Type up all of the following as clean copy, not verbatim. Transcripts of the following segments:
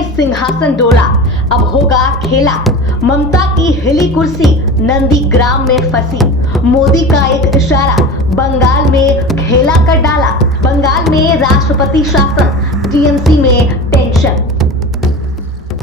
में सिंहासन डोला, अब होगा खेला। ममता की हिली कुर्सी नंदीग्राम में फंसी। मोदी का एक इशारा बंगाल में खेला कर डाला। बंगाल में राष्ट्रपति शासन, टीएमसी में टेंशन।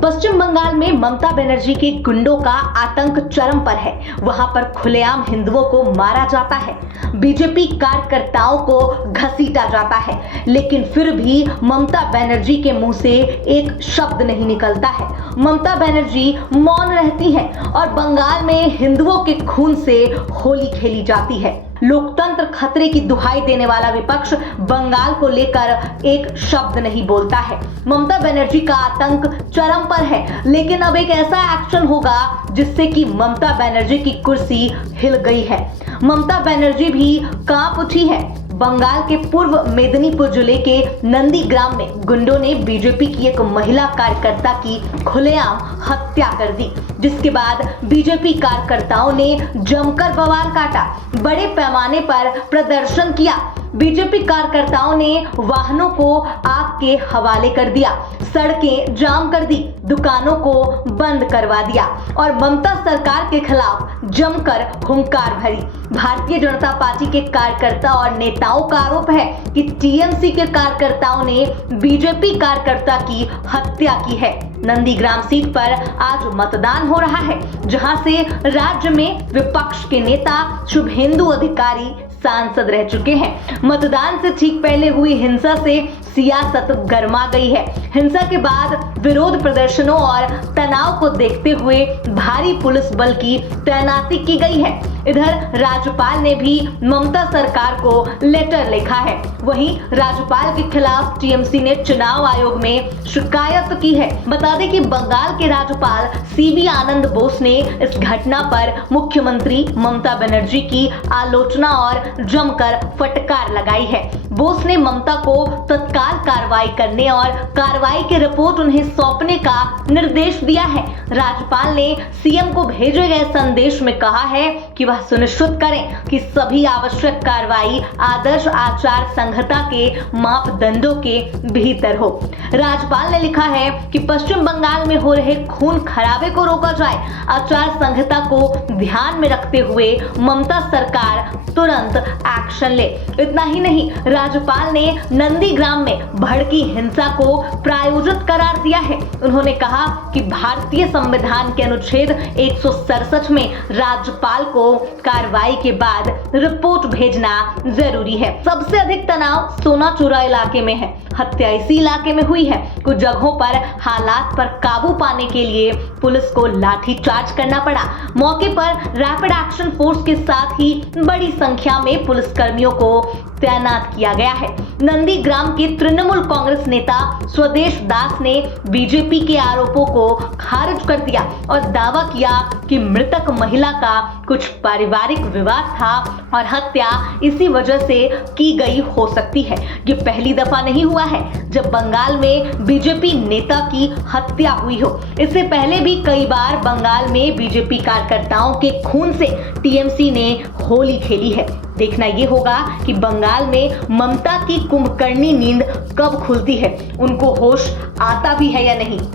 पश्चिम बंगाल में ममता बनर्जी के गुंडों का आतंक चरम पर है। वहां पर खुलेआम हिंदुओं को मारा जाता है, बीजेपी कार्यकर्ताओं को घसीटा जाता है, लेकिन फिर भी ममता बनर्जी के मुंह से एक शब्द नहीं निकलता है। ममता बनर्जी मौन रहती है और बंगाल में हिंदुओं के खून से होली खेली जाती है। लोकतंत्र खतरे की दुहाई देने वाला विपक्ष बंगाल को लेकर एक शब्द नहीं बोलता है। ममता बनर्जी का आतंक चरम पर है, लेकिन अब एक ऐसा एक्शन होगा जिससे कि ममता बनर्जी की कुर्सी हिल गई है। ममता बनर्जी भी कांप उठी है। बंगाल के पूर्व मेदिनीपुर जिले के नंदीग्राम में गुंडों ने बीजेपी की एक महिला कार्यकर्ता की खुलेआम हत्या कर दी, जिसके बाद बीजेपी कार्यकर्ताओं ने जमकर बवाल काटा, बड़े पैमाने पर प्रदर्शन किया। बीजेपी कार्यकर्ताओं ने वाहनों को आग के हवाले कर दिया, सड़कें जाम कर दी, दुकानों को बंद करवा दिया और ममता सरकार के खिलाफ जमकर हुंकार भरी। भारतीय जनता पार्टी के कार्यकर्ता और नेताओं का आरोप है कि टीएमसी के कार्यकर्ताओं ने बीजेपी कार्यकर्ता की हत्या की है। नंदीग्राम सीट पर आज मतदान हो रहा है, जहां से राज्य में विपक्ष के नेता शुभेंदु अधिकारी सांसद रह चुके हैं। मतदान से ठीक पहले हुई हिंसा से सियासत गर्मा गई है। हिंसा के बाद विरोध प्रदर्शनों और तनाव को देखते हुए भारी पुलिस बल की तैनाती की गई है। इधर राज्यपाल ने भी ममता सरकार को लेटर लिखा है। वहीं राज्यपाल के खिलाफ टीएमसी ने चुनाव आयोग में शिकायत की है। बता दें कि बंगाल के राज्यपाल सीवी आनंद बोस ने इस घटना पर मुख्यमंत्री ममता बनर्जी की आलोचना और जमकर फटकार लगाई है। बोस ने ममता को तत्काल कार्रवाई करने और कार्रवाई की रिपोर्ट उन्हें सौंपने का निर्देश दिया है। राज्यपाल ने सीएम को भेजे गए संदेश में कहा है कि वह सुनिश्चित करें कि सभी आवश्यक कार्रवाई आदर्श आचार संहिता के मापदंडों के भीतर हो। राज्यपाल ने लिखा है कि पश्चिम बंगाल में हो रहे खून खराबे को रोका जाए। आचार संहिता को ध्यान में रखते हुए ममता सरकार तुरंत एक्शन ले। इतना ही नहीं, राज्यपाल ने नंदीग्राम में भड़की हिंसा को प्रायोजित करार दिया है। उन्होंने कहा कि भारतीय संविधान के अनुच्छेद 167 में राज्यपाल को कार्रवाई के बाद रिपोर्ट भेजना जरूरी है। सबसे अधिक तनाव सोनाचूरा इलाके में है। हत्या इसी इलाके में हुई है। कुछ जगहों पर हालात पर काबू पाने के लिए पुलिस को लाठीचार्ज करना पड़ा। मौके पर रैपिड एक्शन फोर्स के साथ ही बड़ी संख्या में पुलिसकर्मियों को तैनात किया गया है। नंदीग्राम के तृणमूल कांग्रेस नेता स्वदेश दास ने बीजेपी के आरोपों को खारिज कर दिया और दावा किया कि मृतक महिला का कुछ पारिवारिक विवाद था और हत्या इसी वजह से की गई हो सकती है। ये पहली दफा नहीं हुआ है जब बंगाल में बीजेपी नेता की हत्या हुई हो। इससे पहले भी कई बार बंगाल में बीजेपी कार्यकर्ताओं के खून से टीएमसी ने होली खेली है। देखना ये होगा कि बंगाल में ममता की कुंभकर्णी नींद कब खुलती है, उनको होश आता भी है या नहीं।